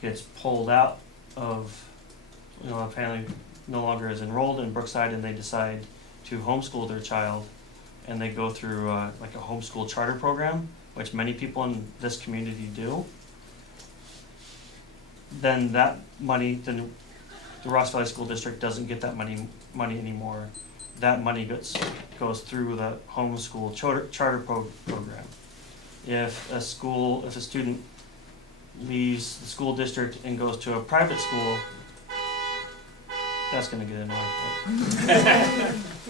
gets pulled out of, a family no longer is enrolled in Brookside and they decide to homeschool their child, and they go through like a homeschool charter program, which many people in this community do, then that money, then the Ross Valley School District doesn't get that money anymore. That money goes through the homeschool charter program. If a student leaves the school district and goes to a private school, that's going to get annoying.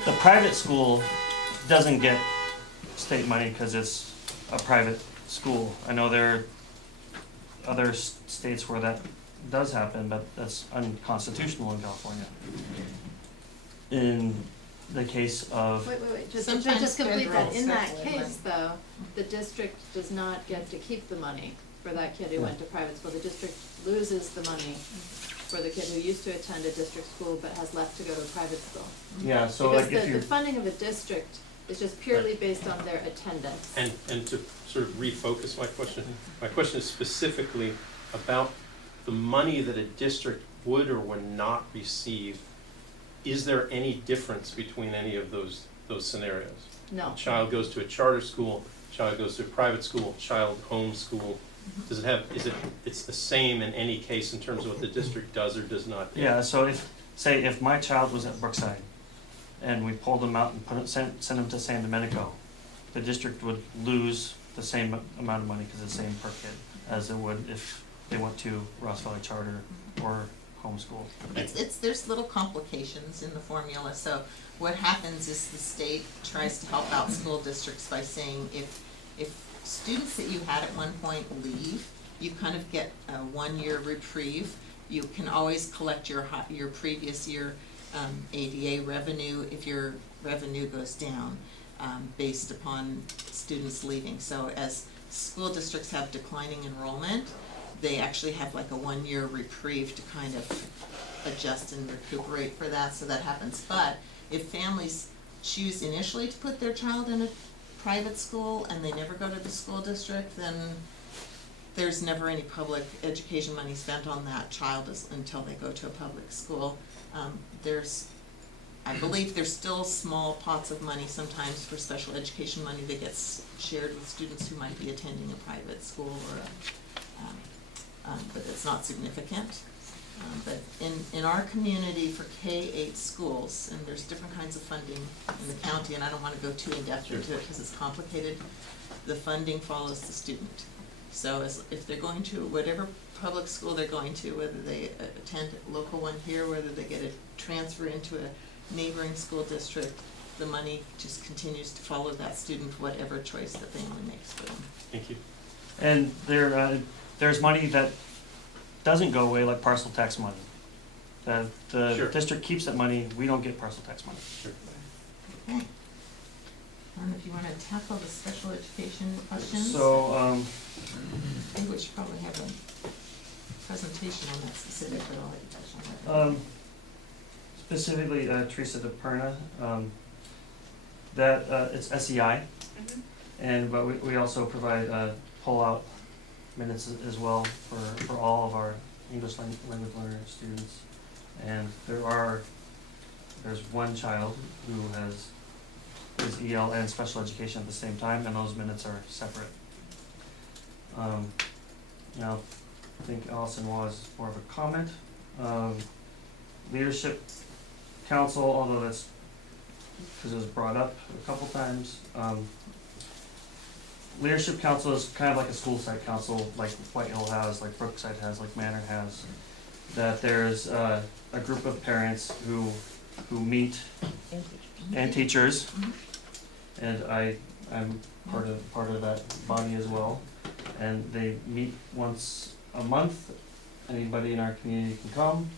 The private school doesn't get state money because it's a private school. I know there are other states where that does happen, but that's unconstitutional in California. In the case of... Wait, just complete that. In that case, though, the district does not get to keep the money for that kid who went to private school. The district loses the money for the kid who used to attend a district school but has left to go to a private school. Yeah, so because like the funding of a district is just purely based on their attendance. And to sort of refocus my question is specifically about the money that a district would or would not receive. Is there any difference between any of those scenarios? No. A child goes to a charter school, child goes to a private school, child homeschool. Does it have, it's the same in any case in terms of what the district does or does not do? Yeah, so if my child was at Brookside and we pulled them out and sent them to San Domenico, the district would lose the same amount of money because it's the same per kid as it would if they went to Ross Valley Charter or homeschool. There's little complications in the formula. So what happens is the state tries to help out school districts by saying if students that you had at one point leave, you kind of get a 1-year reprieve. You can always collect your previous year ADA revenue if your revenue goes down based upon students leaving. So as school districts have declining enrollment, they actually have like a 1-year reprieve to kind of adjust and recuperate for that, so that happens. But if families choose initially to put their child in a private school and they never go to the school district, then there's never any public education money spent on that child until they go to a public school. I believe there's still small pots of money sometimes for special education money that gets shared with students who might be attending a private school or but it's not significant. But in our community for K-8 schools, and there's different kinds of funding in the county, and I don't want to go too in-depth into it because it's complicated, the funding follows the student. So if they're going to whatever public school they're going to, whether they attend a local one here, whether they get a transfer into a neighboring school district, the money just continues to follow that student, whatever choice the family makes for them. Thank you. And there's money that doesn't go away, like parcel tax money. The Sure. district keeps that money, we don't get parcel tax money. Sure. Okay. I don't know if you want to tackle the special education questions. So, I think we should probably have a presentation on that specific, but I'll let you touch on that. Specifically, Teresa DePerna, that it's SEI, but we also provide pull-out minutes as well for all of our English language learner students. And there's one child who has his EL and special education at the same time, and those minutes are separate. Now, I think Allison was more of a comment. Leadership Council, although that's because it was brought up a couple times. Leadership Council is kind of like a school site council, like White Hill has, like Brookside has, like Manor has. That there's a group of parents who meet, and teachers, and I'm part of that body as well. And they meet once a month. Anybody in our community can come,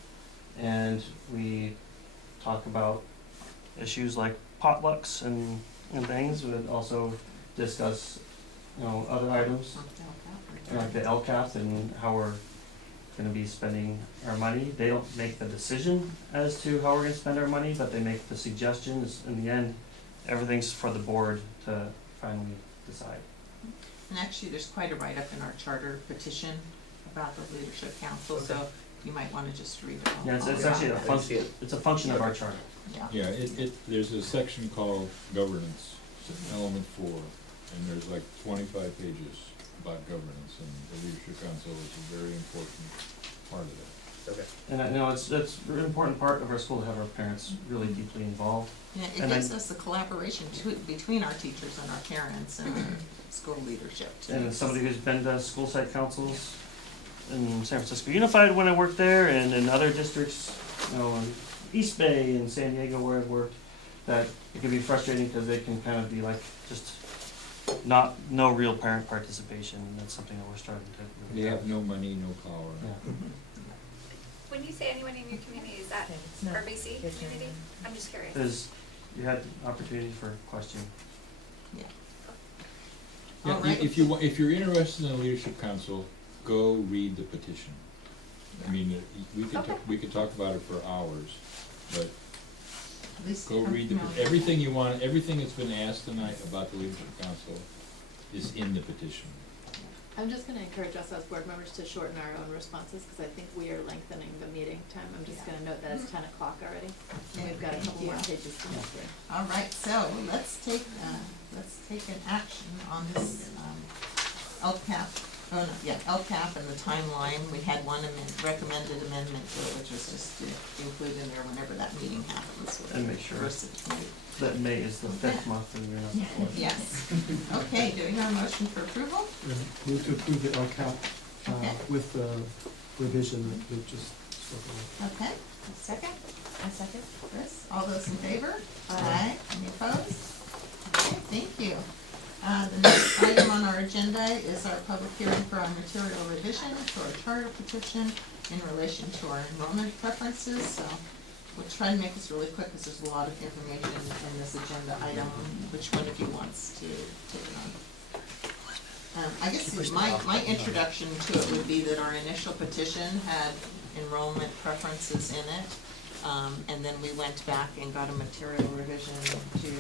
and we talk about issues like potlucks and things, but also discuss other items like the LCAP and how we're going to be spending our money. They don't make the decision as to how we're going to spend our money, but they make the suggestions. In the end, everything's for the board to finally decide. And actually, there's quite a write-up in our charter petition about the leadership council, so you might wanna just read it all. Yeah, it's actually a function, it's a function of our charter. Yeah. Yeah, there's a section called governance, it's element 4, and there's like 25 pages about governance, and the leadership council is a very important part of that. Okay. And I know it's an important part of our school to have our parents really deeply involved. Yeah, it And gives I- us the collaboration between our teachers and our parents and our school leadership too. And as somebody who's been to school site councils in San Francisco Unified when I worked there, and in other districts, you know, in East Bay and San Diego where I've worked, that it can be frustrating because they can kind of be like just no real parent participation, and that's something that we're starting to They really have no money, no power. Yeah. When you say anyone in your community, is that Okay, it's not RBC good community? hearing. I'm just curious. Is you had opportunity for question. Yeah. Yeah, All right. if you're interested in a leadership council, go read the petition. I mean, we could talk about it for hours, but At least go I'm read familiar. everything you want, everything that's been asked tonight about the leadership council is in the petition. I'm just gonna encourage us as board members to shorten our own responses, cause I think we are lengthening the meeting time. I'm just Yeah. gonna note that it's 10 o'clock already. Okay, We've got a couple more thank you. pages to get through. All right, so let's take an action on this, LCAP, LCAP and the timeline. We had one recommended amendment to it, which was just to include in there whenever that meeting happens. And make sure. Versus committee. That May is the fifth month of the year. not the fourth. Yes. Okay, do we have a motion for approval? Move to approve the LCAP, Okay. with the revision that we just spoke about. Okay, a second. A second? Chris, all those in favor? Aye. Any opposed? Okay, thank you. The next item on our agenda is our public hearing for our material revision for a charter petition in relation to our enrollment preferences, so we'll try to make this really quick because there's a lot of information in this agenda item. Which one of you wants to take it on? I guess my introduction to it would be that our initial petition had enrollment preferences in it. And then we went back and got a material revision to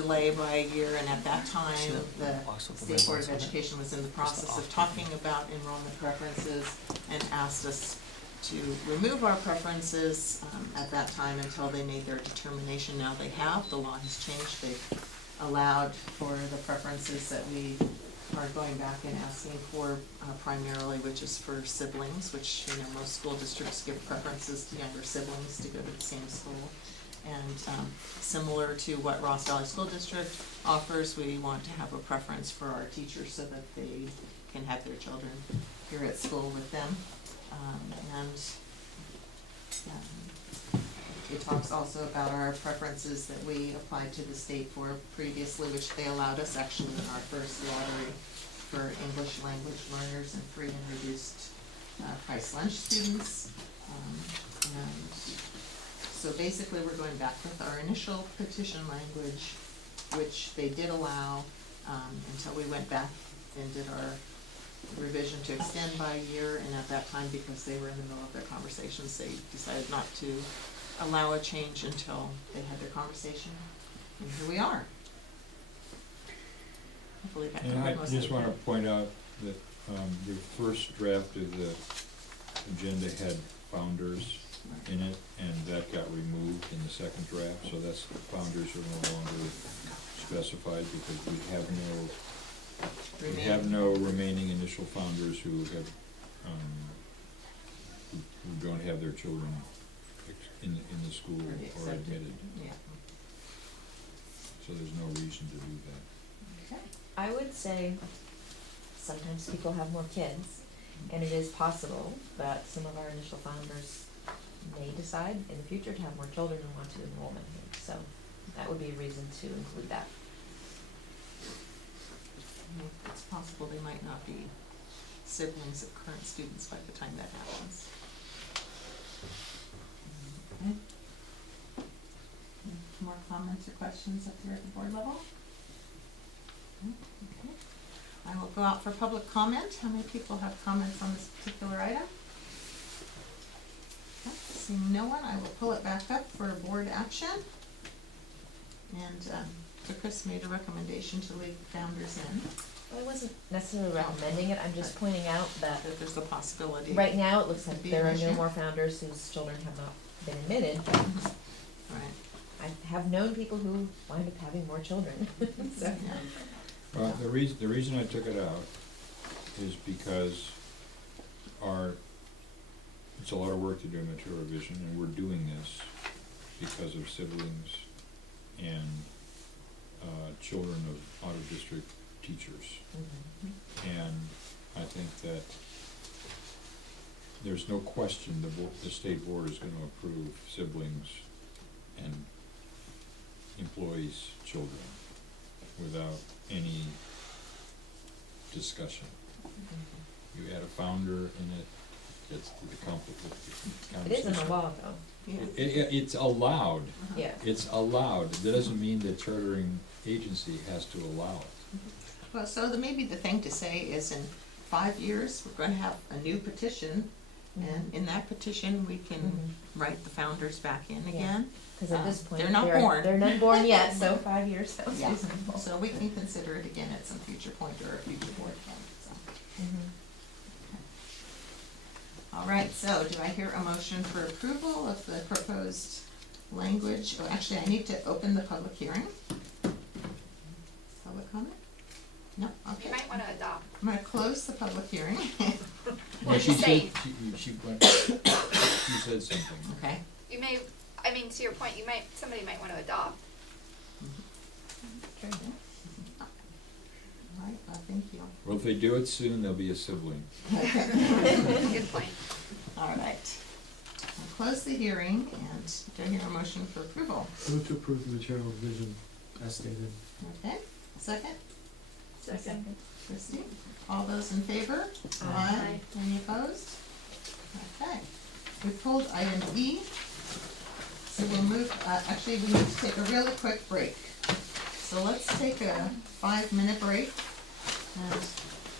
delay by a year, and at that time, the State Board of Education was in the process of talking about enrollment preferences and asked us to remove our preferences, at that time until they made their determination. Now they have, the law has changed, they've allowed for the preferences that we are going back and asking for primarily, which is for siblings, which, you know, most school districts give preferences to younger siblings to go to the same school. And similar to what Ross Valley School District offers, we want to have a preference for our teachers so that they can have their children here at school with them. It talks also about our preferences that we applied to the state for previously, which they allowed us actually in our first lottery for English language learners and free and reduced price lunch students. And so basically, we're going back with our initial petition language, which they did allow, until we went back and did our revision to extend by a year, and at that time, because they were in the middle of their conversations, they decided not to allow a change until they had their conversation, and here we are. I believe that And covered I most of just it. wanna point out that, the first draft of the agenda had founders in it, and that got removed in the second draft, so that's, the founders are no longer specified because we have no remaining initial founders who have, who don't have their children in the school Already or accepted. admitted, Yeah, so there's no reason to do that. okay. I would say sometimes people have more kids, and it is possible that some of our initial founders may decide in the future to have more children and want to enroll them here, so that would be a reason to include that. It's possible they might not be siblings of current students by the time that happens. Okay. Any more comments or questions up here at the board level? Okay. I will go out for public comment. How many people have comments on this particular item? Okay, seeing no one, I will pull it back up for board action. And so Chris made a recommendation to leave founders in. I wasn't necessarily recommending it, I'm just pointing out that That there's a possibility. right now, it looks like Be there are an no issue. more founders whose children have not been admitted. Right. I have known people who wind up having more children, so. Yeah. Well, the reason I took it out is because it's a lot of work to do material revision, and we're doing this because of siblings and, children of out-of-district teachers. And I think that there's no question the state board is gonna approve siblings and employees' children without any discussion. You add a founder in it, it's the It conversation. is in the law though, It's allowed, yeah. it's allowed, that doesn't mean the chartering agency has to allow it. Well, so maybe the thing to say is in 5 years, we're gonna have a new petition, and in that petition, we can write the founders back in Yeah. again. Cause at this point, They're not born. they're none born yet, so 5 years sounds Yeah. reasonable. So we can consider it again at some future point, or a future board can, so. All right, so do I hear a motion for approval of the proposed language? Oh, actually, I need to open the public hearing. Public comment? No, You okay. might wanna adopt. I'm gonna close the public hearing. What Yeah, did you say? she said something. Okay. You may, I mean, to your point, somebody might wanna adopt. All right, thank you. Well, if they do it soon, there'll be a sibling. Good point. All right. I'll close the hearing, and do I hear a motion for approval? Move to approve the material revision as stated. Okay, second? Second. Christie? All those in favor? Aye. Any opposed? Okay. We pulled item E. So we'll move, actually, we need to take a really quick break. So let's take a 5-minute break and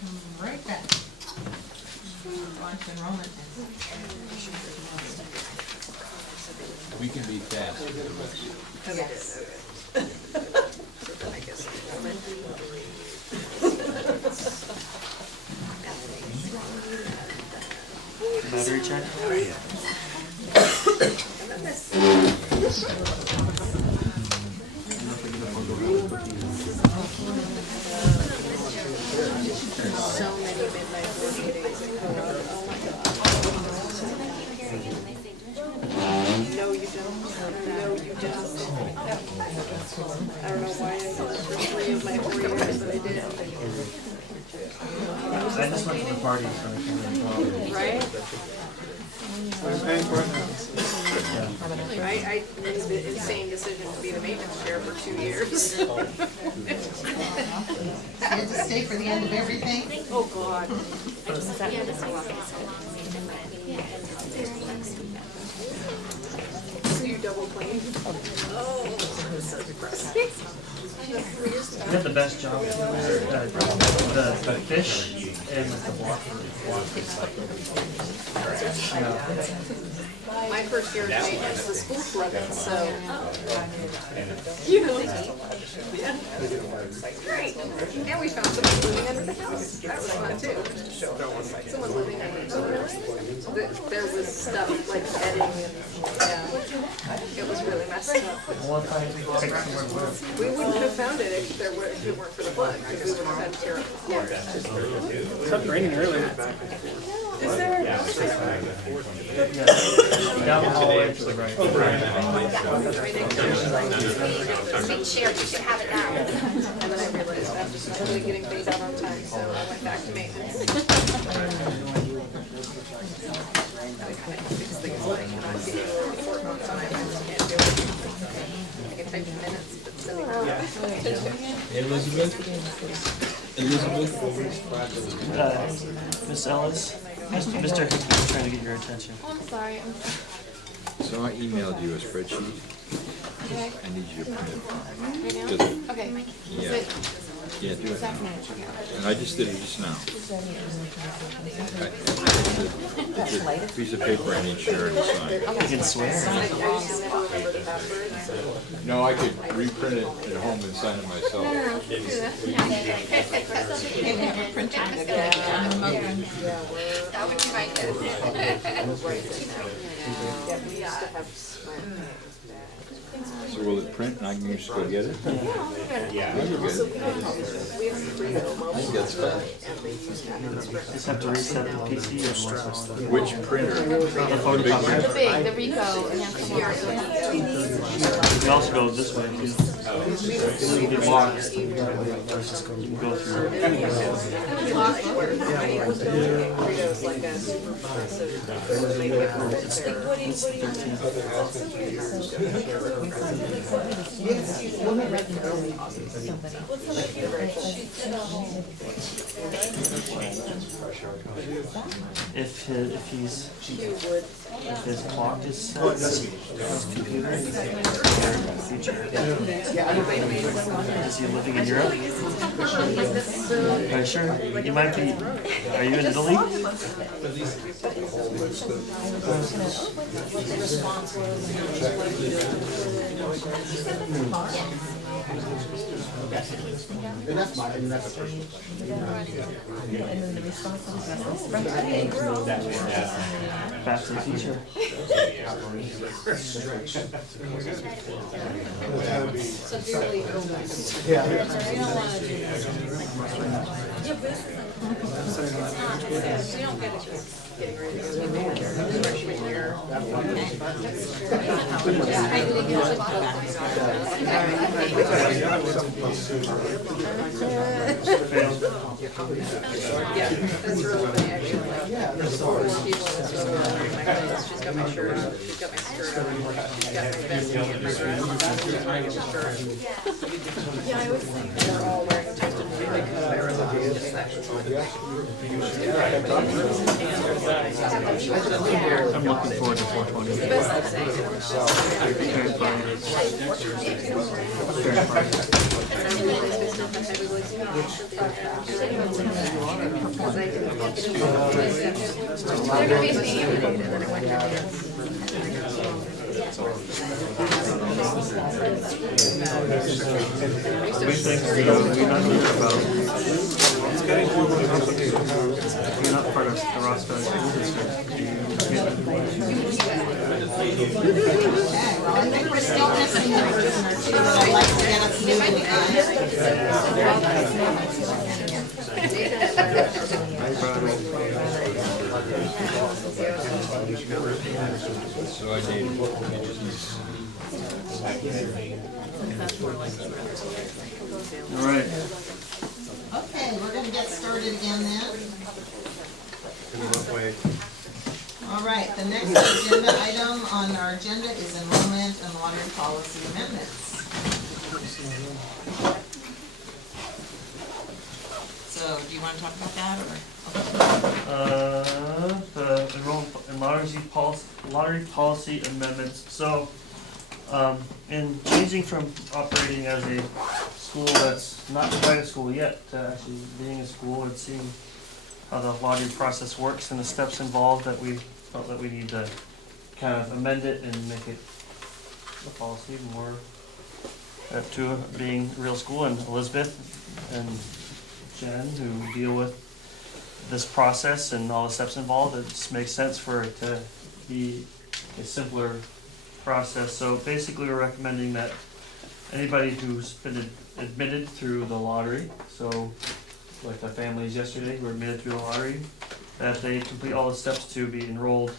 come right back. On to enrollment and. We can be fast. Yes. Battery check? I just went to the party, so I can't really go. Right? I made the insane decision to be the maintenance chair for 2 years. You had to stay for the end of everything? Oh, God. So you double cleaned? Oh, so depressing. You had the best job there, the fish and the block. My first year of maintenance, the school flooded, so. You know. Yeah. Great. And we found someone living under the house. That was fun too. Someone living under the house. There was stuff like bedding and, yeah. It was really messed up. Well, if I take somewhere to We wouldn't have found it if it weren't for the flood, because we would have had to tear it apart. It stopped raining earlier. Is there? down the hallway to the right. Big chair, you should have it now. And then I realized I was really getting paid out on time, so I went back to maintenance. Because things like, you know, I get a report on time, I just can't do it. I can type in minutes, but sending Miss Ellis, Mr. Hickman's trying to get your attention. Oh, I'm sorry, So I emailed you a spreadsheet. okay, I need you to print it. right now? Just- Okay. Yeah, Is it yeah, do it now. second? And I just did it just now. a piece of paper I need Sharon to sign. You can swear. I used to never remember the password, so. No, I could reprint it at home and sign it myself. Have you ever printed the That would be my guess. Yeah, we used to have smart things back. So will it print and I can just go get it? Yeah. I'll go get So it. we have three mobile. I think that's fast. And they use Canon. Just have to reset the PC and what's on. Which printer? The photocopier. The big, the Rico, against You also go this way too. You can walk. You can go through. Rito's like a super impressive, make it there. It's 13. If he's, if his clock is set, his computer, future. Is he living in Europe? Are you sure? You might be, are you in Italy? And that's my, I mean, that's a personal question. And then the response was from today. Back to the future. severely ill. Yeah. You don't wanna do that. You don't get it. Getting ready to go to freshman year. Yeah, that's really funny, actually, like, four people that's really wearing my clothes, she's got my shirt on, she's got my skirt on, she's got my vest and my dress, she's wearing a shirt. Yeah, I was thinking they're all wearing just I'm looking forward to 420. the best I'm saying. Very proud. Very proud. And I really pissed off the heavyweights. Because I didn't get to and then I went to We think you're not here about. You're not part of the Roscoe School District. I think we're still missing the person or two that I'd like to get us So I need, All right. Okay, we're gonna get started again then. All right, the next agenda item on our agenda is enrollment and lottery policy amendments. So, do you wanna talk about that, or? The enrollment and lottery policy amendments. So, in changing from operating as a school that's not quite a school yet to actually being a school and seeing how the lottery process works and the steps involved, that we felt that we need to kind of amend it and make it the policy more to being a real school. And Elizabeth and Jen, who deal with this process and all the steps involved, it just makes sense for it to be a simpler process. So basically, we're recommending that anybody who's been admitted through the lottery, so like the families yesterday who were admitted through the lottery, that they complete all the steps to be enrolled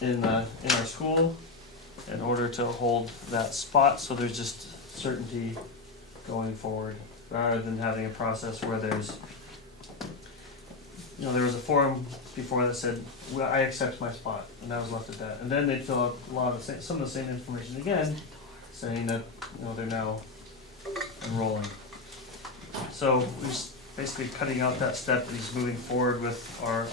in our school in order to hold that spot, so there's just certainty going forward, rather than having a process where there's, you know, there was a form before that said, well, I accept my spot, and that was left at that. And then they'd fill out a lot of some of the same information again, saying that, you know, they're now enrolling. So we're just basically cutting out that step and just moving forward with our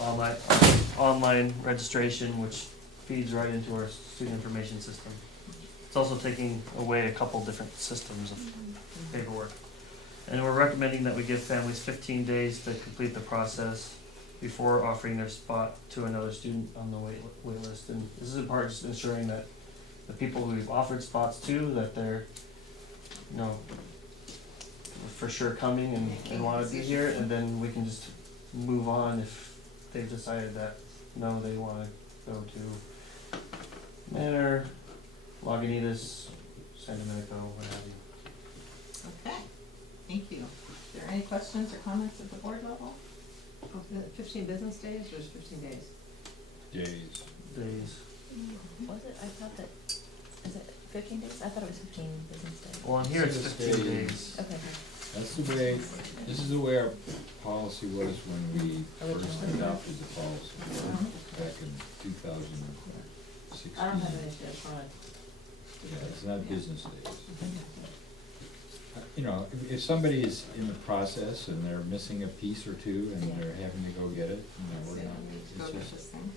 online registration, which feeds right into our student information system. It's also taking away a couple different systems of paperwork. And we're recommending that we give families 15 days to complete the process before offering their spot to another student on the wait list. And this is in part just ensuring that the people who we've offered spots to, that they're, you know, for sure coming and wanna be here, and then we can just move on if they've decided that, no, they wanna go to Manor, Lagunitas, San Domenico, what have you. Okay, thank you. Is there any questions or comments at the board level? 15 business days or just 15 days? Days. Days. Was it? I thought that, is it 15 days? I thought it was 15 business days. Well, in here it's Business 15 days. days. Okay. That's the way, this is the way our policy was when we first adopted the policy back in 2016. I don't have an issue, it's fine. Yeah, it's not business days. You know, if somebody is in the process and they're missing a piece or two and they're having to go get it, you know, we're not, Go it's to just, this thing.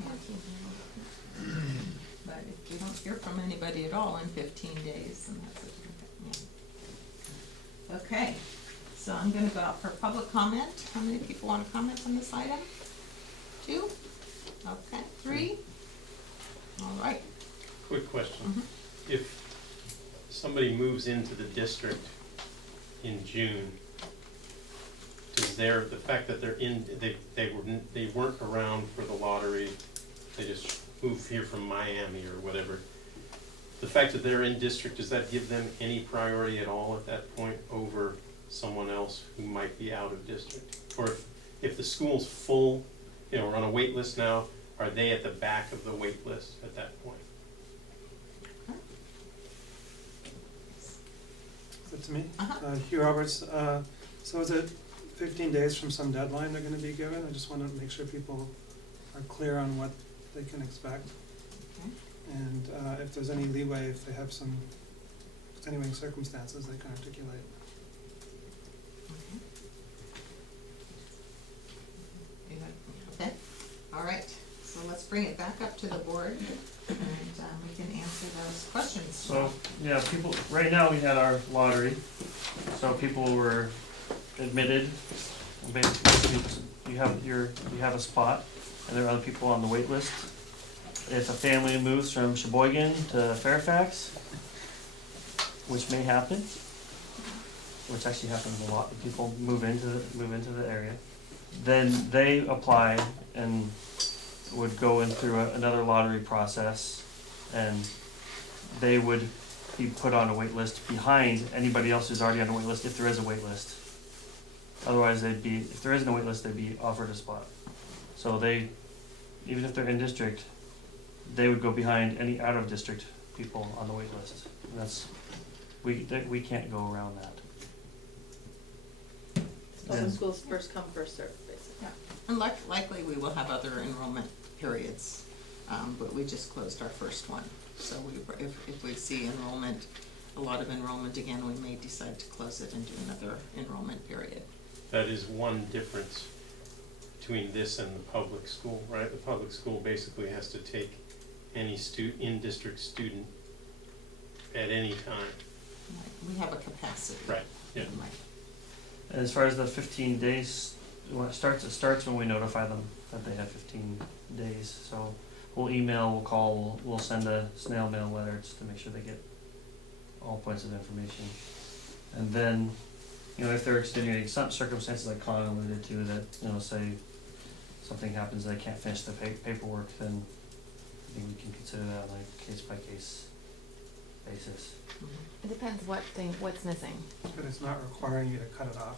But if you don't hear from anybody at all in 15 days, then that's it. Yeah. Okay, so I'm gonna go out for public comment. How many people wanna comment on this item? 2? Okay, 3? All right. Quick question. Mhm. If somebody moves into the district in June, does the fact that they're in, they weren't around for the lottery, they just moved here from Miami or whatever, the fact that they're in district, does that give them any priority at all at that point over someone else who might be out of district? Or if the school's full, you know, we're on a wait list now, are they at the back of the wait list at that point? Is it to me? Uh-huh. Hugh Roberts, so is it 15 days from some deadline they're gonna be given? I just wanna make sure people are clear on what they can expect. Okay. And if there's any leeway, if they have some extenuating circumstances, they can articulate. Okay, all right, so let's bring it back up to the board and we can answer those questions. So, yeah, people, right now we had our lottery, so people were admitted, and basically, you have a spot, and there are other people on the wait list. If a family moves from Sheboygan to Fairfax, which may happen, which actually happens a lot, people move into the area, then they apply and would go in through another lottery process, and they would be put on a wait list behind anybody else who's already on a wait list, if there is a wait list. Otherwise, if there isn't a wait list, they'd be offered a spot. So even if they're in district, they would go behind any out-of-district people on the wait list. And we can't go around that. Public schools first come, first served, basically. Yeah, and likely we will have other enrollment periods, but we just closed our first one. So if we see a lot of enrollment again, we may decide to close it and do another enrollment period. That is one difference between this and the public school, right? The public school basically has to take any in-district student at any time. We have a capacity. Right, yeah. Right. And as far as the 15 days, when it starts when we notify them that they have 15 days. So we'll email, we'll call, we'll send a snail mail letter just to make sure they get all points of information. And then, you know, if there are extenuating some circumstances like Canon alluded to, that, you know, say something happens, they can't finish the paperwork, then I think we can consider that on a case-by-case basis. It depends what's missing. But it's not requiring you to cut it off.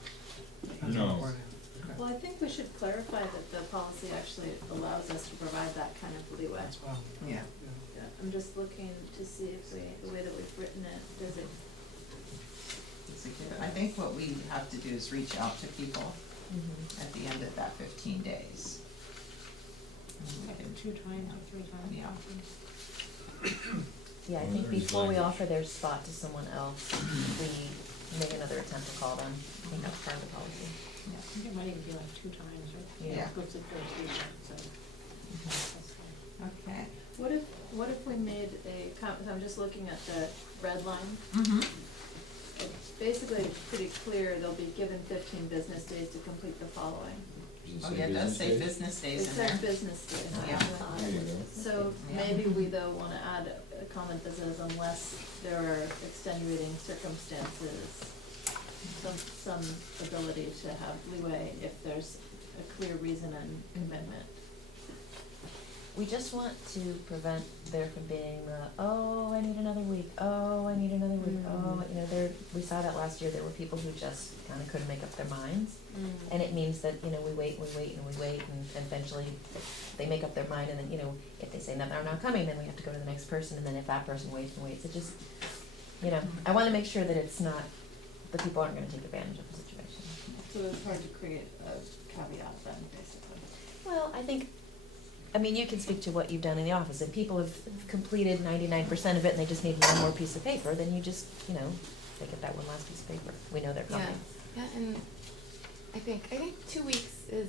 That's No. not requiring it. Okay. Well, I think we should clarify that the policy actually allows us to provide that kind of leeway. That's well. Yeah. Yeah, I'm just looking to see if the way that we've written it, does it, I think what we have to do is reach out to people Mm-hmm. at the end of that 15 days. And we can- 2 times or 3 times? Yeah. Yeah, I think before we offer their spot to someone else, we make another attempt to call them. I think that's part of the policy. I think it might even be like 2 times, right? Yeah. Looks like there's 3 times, so that's fine. Okay. What if we made I'm just looking at the red line. Mm-hmm. It's basically pretty clear they'll be given 15 business days to complete the following. Does Oh, say yeah, it does say days? business It days in says there. business days. Yeah. There you go. So Yeah. maybe we though wanna add a comment that says unless there are extenuating circumstances, some ability to have leeway if there's a clear reason and commitment. We just want to prevent there from being the, oh, I need another week, oh, I need another week, oh, you know, we saw that last year, there were people who just kinda couldn't make up their minds. And it means that, you know, we wait, and eventually they make up their mind, and then, you know, if they say, no, they're not coming, then we have to go to the next person, and then if that person waits and waits, it just, you know, I wanna make sure that it's not, the people aren't gonna take advantage of the situation. So it's hard to create a caveat then, basically. Well, I mean, you can speak to what you've done in the office. If people have completed 99% of it and they just need one more piece of paper, then you just, you know, they get that one last piece of paper. We know they're coming. Yeah, and I think 2 weeks is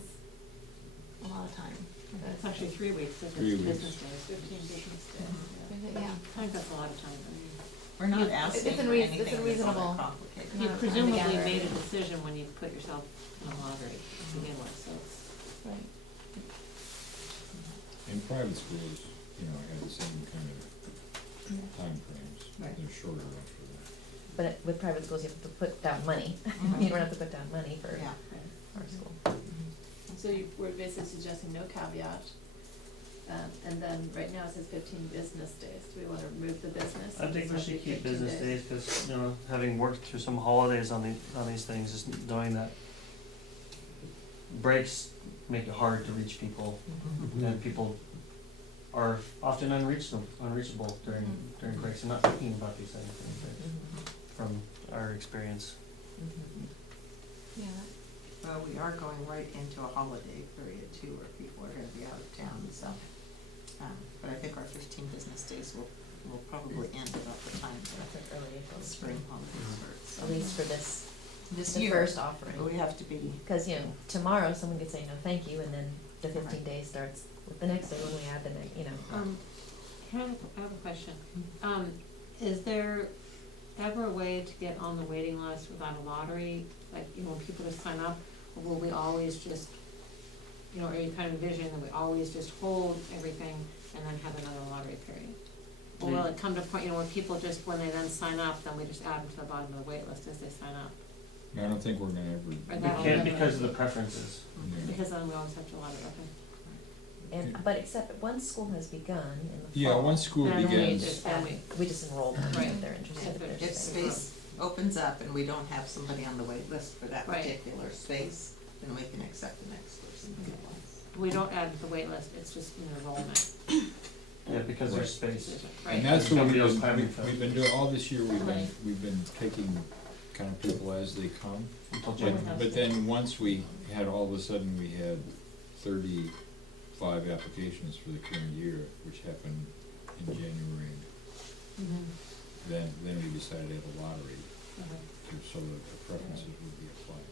a lot of time. It's actually 3 weeks, if 3 it's weeks. business days. 15 business days, Yeah. I think that's a lot of time. We're not It's asking in for rea- anything it's in that's all reasonable- that complicated. You Time presumably together. made a decision when you put yourself in a lottery to begin with, so it's. Right. And private schools, you know, have the same kind of timeframes. Right. They're shorter after that. But with private schools, you have to put down money. You don't have to put down money for Yeah. our school. So we're basically suggesting no caveat, and then right now it says 15 business days. Do we wanna remove the business? I and think we just should make keep 15 business days, cause, you know, having worked through some holidays on these things, just knowing that breaks make it hard to reach people, and people are often unreachable during breaks and not thinking about these things, from our experience. Yeah. Well, we are going right into a holiday period too, where people are gonna be out of town, so. But I think our 15 business days will probably end about the time That's that an early April. the spring holiday starts. At least for this This the year, first offering. we have to be, Because, you know, tomorrow someone could say no thank you, and then the 15 Right. days starts with the next day when we add the next, you know. I have a question. Is there ever a way to get on the waiting list without a lottery? Like, you know, when people just sign up, or will we always just, you know, are you kind of envisioning that we always just hold everything and then have another lottery period? Or will it come to a point, you know, where people just, when they then sign up, then we just add them to the bottom of the wait list as they sign up? I don't think we're gonna ever. Or We that'll can't never- because of the preferences. Yeah. Because then we always have to lottery, okay. But except once school has begun in the fall. Yeah, once school Then we begins, just- We just enroll them Right. if they're interested, if they're if staying. space opens up and we don't have somebody on the wait list for that Right. particular space, then we can accept the next person. We don't add to the wait list, it's just an enrollment. Yeah, because there's space. Right. and that's what Somebody we've else been, climbing for we've been doing, all this year, Right. we've been taking kind of people as they come. Until Yeah. January. But then, once we had, all of a sudden, we had 35 applications for the current year, which happened in January. Mhm. Then we decided to have a lottery, Okay. so that the preferences would be applied.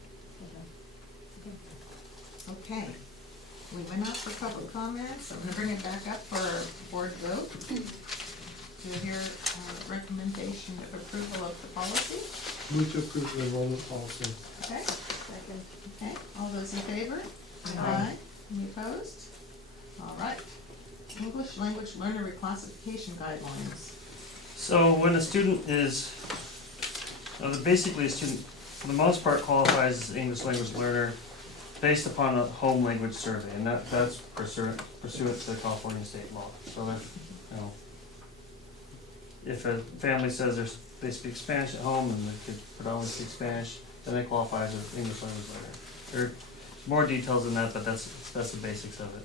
Okay. Okay, we went out for public comments, I'm gonna bring it back up for board vote. Do you hear a recommendation of approval of the policy? Move to approve the enrollment policy. Okay, Second. okay, all those in favor? Aye. Any opposed? All right. English language learner reclassification guidelines. So when a student is, basically a student, for the most part, qualifies as an English language learner based upon a home language survey, and that's pursuant to California state law. So that, you know, if a family says they speak Spanish at home and the kid predominantly speaks Spanish, then they qualify as an English language learner. There are more details than that, but that's the basics of it.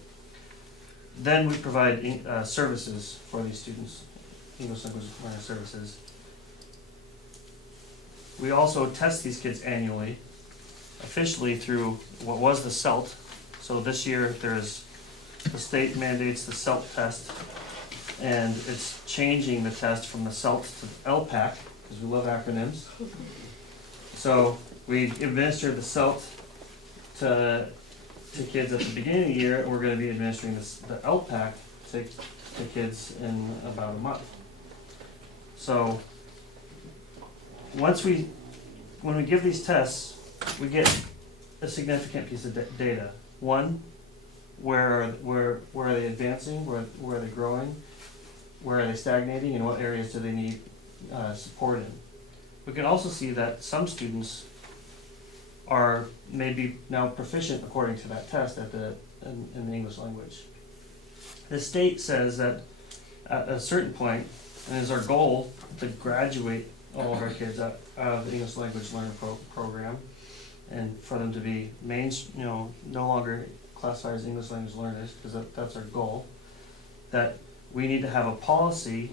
Then we provide services for these students, English language learner services. We also test these kids annually, officially through what was the CELT. So this year, the state mandates the CELT test, and it's changing the test from the CELT to LPAC, because we love acronyms. So we administer the CELT to kids at the beginning of the year, and we're gonna be administering the LPAC to kids in about a month. So, when we give these tests, we get a significant piece of data. One, where are they advancing, where are they growing, where are they stagnating, and what areas do they need support in. We can also see that some students are maybe now proficient according to that test in the English language. The state says that at a certain point, and is our goal to graduate all of our kids out of the English language learner program, and for them to be no longer classified as English language learners, because that's our goal, that we need to have a policy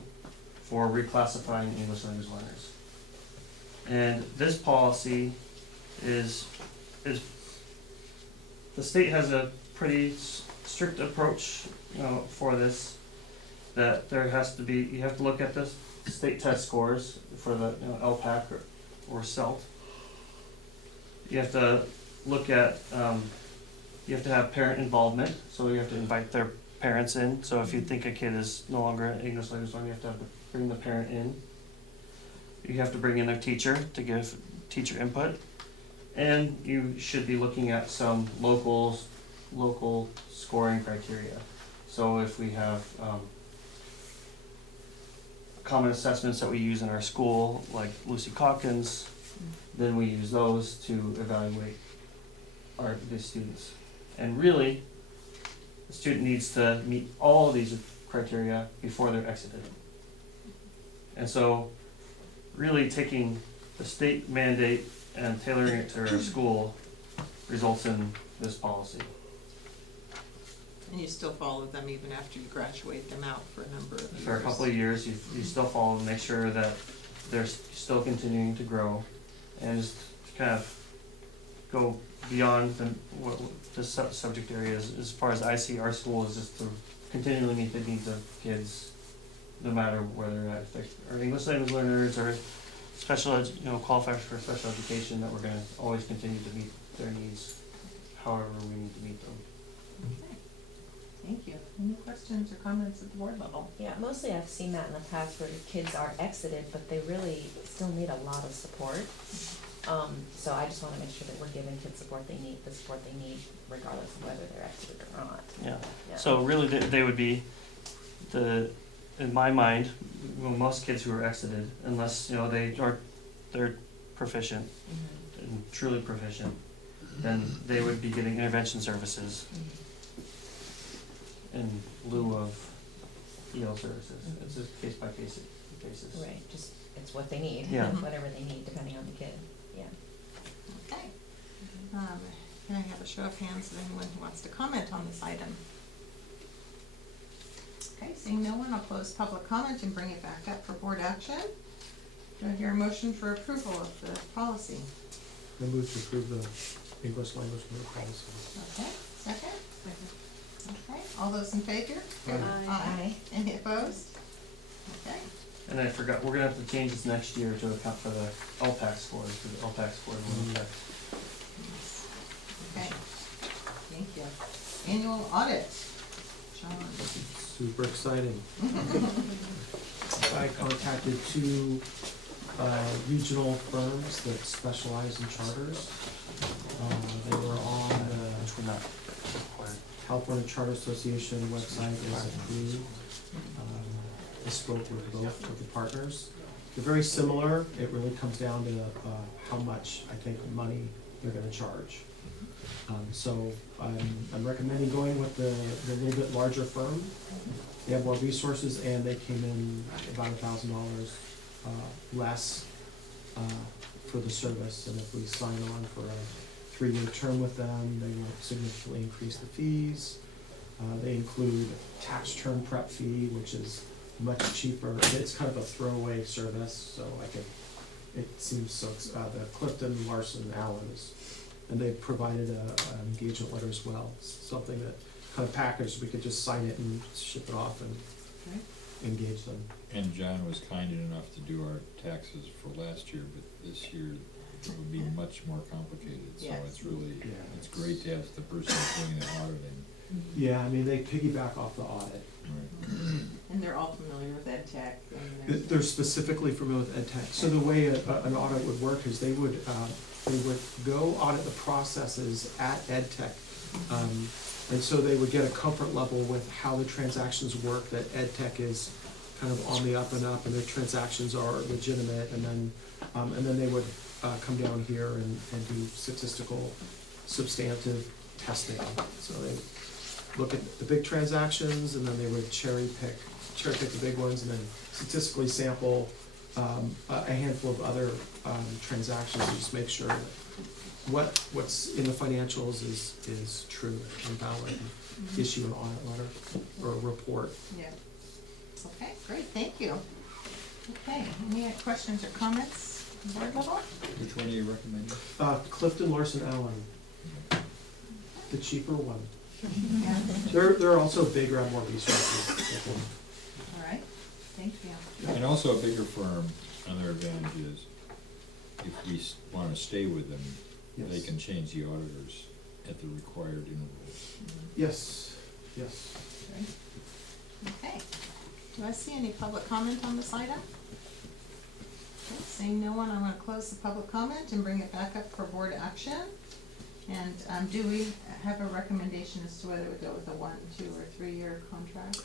for reclassifying English language learners. And this policy is the state has a pretty strict approach, for this, that there has to be, you have to look at the state test scores for the LPAC or CELT. You have to look at, you have to have parent involvement, so you have to invite their parents in. So if you think a kid is no longer an English language learner, you have to bring the parent in. You have to bring in their teacher to give teacher input. And you should be looking at some local scoring criteria. So if we have common assessments that we use in our school, like Lucy Calkins, then we use those to evaluate the students. And really, the student needs to meet all of these criteria before they're exited. And so, really taking the state mandate and tailoring it to our school results in this policy. And you still follow them even after you graduate them out for a number of years? For a couple of years, you still follow them, make sure that they're still continuing to grow, and just kind of go beyond what the subject area is. As far as I see, our school is just to continually meet the needs of kids, no matter where they're at. If they are English language learners or qualified for special education, that we're going to always continue to meet their needs, however we need to meet them. Okay, thank you. Any questions or comments at the board level? Yeah, mostly I've seen that in the past where kids are exited, but they really still need a lot of support. So I just wanna make sure that we're giving kids the support they need, regardless of whether they're exited or not. Yeah. Yeah. So really, they would be in my mind, most kids who are exited, unless they're proficient Mhm. and truly proficient, then they would be getting intervention services in lieu of EL services. It's just case by case basis. Right, just, it's what they need, Yeah. whatever they need, depending on the kid, yeah. Okay. Can I have a show of hands of anyone who wants to comment on this item? Okay, seeing no one, I'll close public comment and bring it back up for board action. Do I hear a motion for approval of the policy? I move to approve the English language learner policy. Okay, second? Okay, all those in favor? Aye. Any opposed? Okay. And I forgot, we're gonna have to change this next year to account for the LPAC scores, because the LPAC scores will affect. Okay, thank you. Annual audit. John. Super exciting. I contacted two regional firms that specialize in charters. They were on the Which we're not required. California Charter Association website is approved. I spoke with both of the partners. They're very similar. It really comes down to how much I think money they're gonna charge. So I'm recommending going with the little bit larger firm. They have more resources and they came in about $1,000 less for the service. And if we sign on for a 3-year term with them, they will significantly increase the fees. They include tax return prep fee, which is much cheaper. It's kind of a throwaway service, so it seems so. The Clifton, Larson, Allen's, and they provided an engagement letter as well, something that kind of packaged. We could just sign it and ship it off and engage them. And John was kind enough to do our taxes for last year, but this year it would be much more complicated. So Yes. it's really, Yeah. it's great to have the person doing the auditing. Yeah, I mean, they piggyback off the audit. Right. And they're all familiar with ed tech and They're specifically familiar with ed tech. So the way an audit would work is they would go audit the processes at ed tech And so they would get a comfort level with how the transactions work, that ed tech is kind of on the up and up, and their transactions are legitimate, and then they would come down here and do statistical substantive testing. So they look at the big transactions, and then they would cherry pick the big ones, and then statistically sample a handful of other transactions to just make sure that what's in the financials is true and valid, and issue an audit letter or a report. Yeah. Okay, great, thank you. Okay, any questions or comments, board level? Which one are you recommending? Clifton Larson Allen, the cheaper one. Yeah. They're also bigger, have more resources. All right, thank you. And also a bigger firm, another advantage is, if we wanna stay with them, they Yes. can change the auditors at the required intervals. Yes, yes. Okay, do I see any public comment on this item? Okay, seeing no one, I'm gonna close the public comment and bring it back up for board action. And, do we have a recommendation as to whether we go with a 1, 2, or 3-year contract?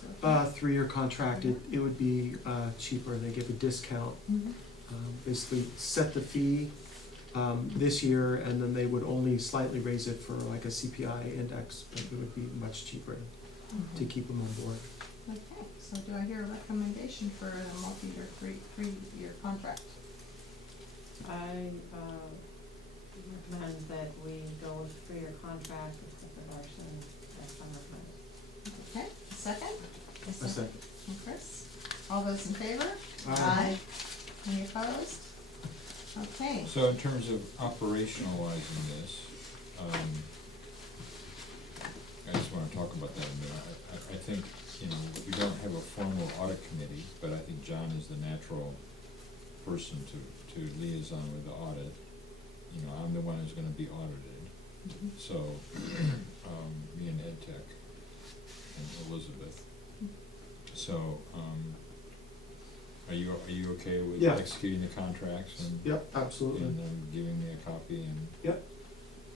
3-year contract, it would be cheaper, they give a discount, Mhm. basically set the fee this year, and then they would only slightly raise it for like a CPI index, but it would be much cheaper to keep them on board. Okay, so do I hear a recommendation for a multi-year, three-year contract? I recommend that we go with a 3-year contract with Clifford Larson as I'm recommended. Okay, a second? A second. And Chris? All those in favor? Aye. Any opposed? Okay. So in terms of operationalizing this, I just wanna talk about that a minute. I think, we don't have a formal audit committee, but I think John is the natural person to liaison with the audit. I'm the one who's gonna be audited, so, me and Ed Tech and Elizabeth. So, are you okay with Yeah. executing the contracts and? Yep, absolutely. And then giving me a copy and